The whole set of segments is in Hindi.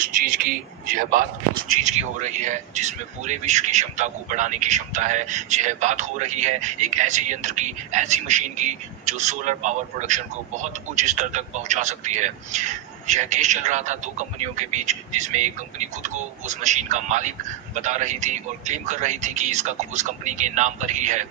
उस चीज की यह बात उस चीज की हो रही है जिसमें पूरे विश्व की क्षमता को बढ़ाने की क्षमता है। यह बात हो रही है एक ऐसे यंत्र की, ऐसी मशीन की जो सोलर पावर प्रोडक्शन को बहुत उच्च स्तर तक पहुंचा सकती है। यह केस चल रहा था दो कंपनियों के बीच, जिसमें एक कंपनी खुद को उस मशीन का मालिक बता रही थी और क्लेम कर रही थी कि इसका उस कंपनी के नाम पर ही है,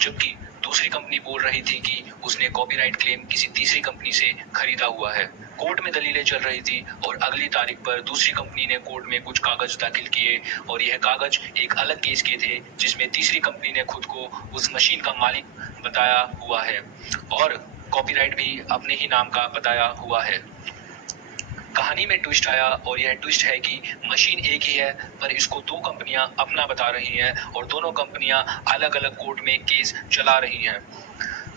जबकि दूसरी कंपनी बोल रही थी कि उसने कॉपीराइट क्लेम किसी तीसरी कंपनी से खरीदा हुआ है। कोर्ट में दलीलें चल रही थी और अगली तारीख पर दूसरी कंपनी ने कोर्ट में कुछ कागज दाखिल किए और यह कागज एक अलग केस के थे जिसमें तीसरी कंपनी ने खुद को उस मशीन का मालिक बताया हुआ है और कॉपीराइट भी अपने ही नाम का बताया हुआ है। कहानी में ट्विस्ट आया और यह ट्विस्ट है कि मशीन एक ही है पर इसको दो कंपनियां अपना बता रही हैं और दोनों कंपनियां अलग अलग कोर्ट में केस चला रही हैं।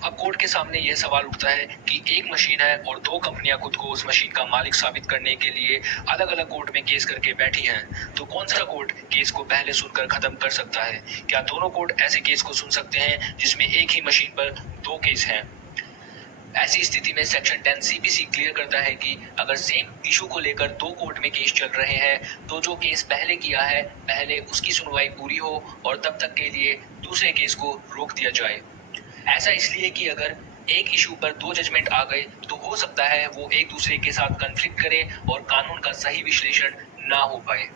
अब कोर्ट के सामने यह सवाल उठता है कि एक मशीन है और दो कंपनियां खुद को उस मशीन का मालिक साबित करने के लिए अलग अलग कोर्ट में केस करके बैठी हैं, तो कौन सा कोर्ट केस को पहले सुनकर खत्म कर सकता है? क्या दोनों कोर्ट ऐसे केस को सुन सकते हैं जिसमें एक ही मशीन पर दो केस हैं? ऐसी स्थिति में सेक्शन 10 सीपीसी क्लियर करता है कि अगर सेम इशू को लेकर दो कोर्ट में केस चल रहे हैं तो जो केस पहले किया है पहले उसकी सुनवाई पूरी हो और तब तक के लिए दूसरे केस को रोक दिया जाए। ऐसा इसलिए कि अगर एक इशू पर दो जजमेंट आ गए तो हो सकता है वो एक दूसरे के साथ कन्फ्लिक्ट करे और कानून का सही विश्लेषण ना हो पाए।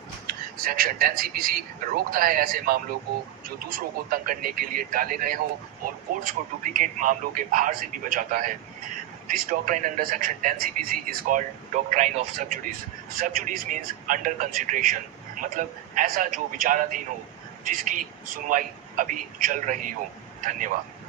सेक्शन 10 सीपीसी रोकता है ऐसे मामलों को जो दूसरों को तंग करने के लिए डाले गए हों और कोर्ट्स को डुप्लीकेट मामलों के भार से भी बचाता है। This doctrine under section 10 CPC is called doctrine of sub judice. Sub judice means under consideration, मतलब ऐसा जो विचाराधीन हो, जिसकी सुनवाई अभी चल रही हो। धन्यवाद।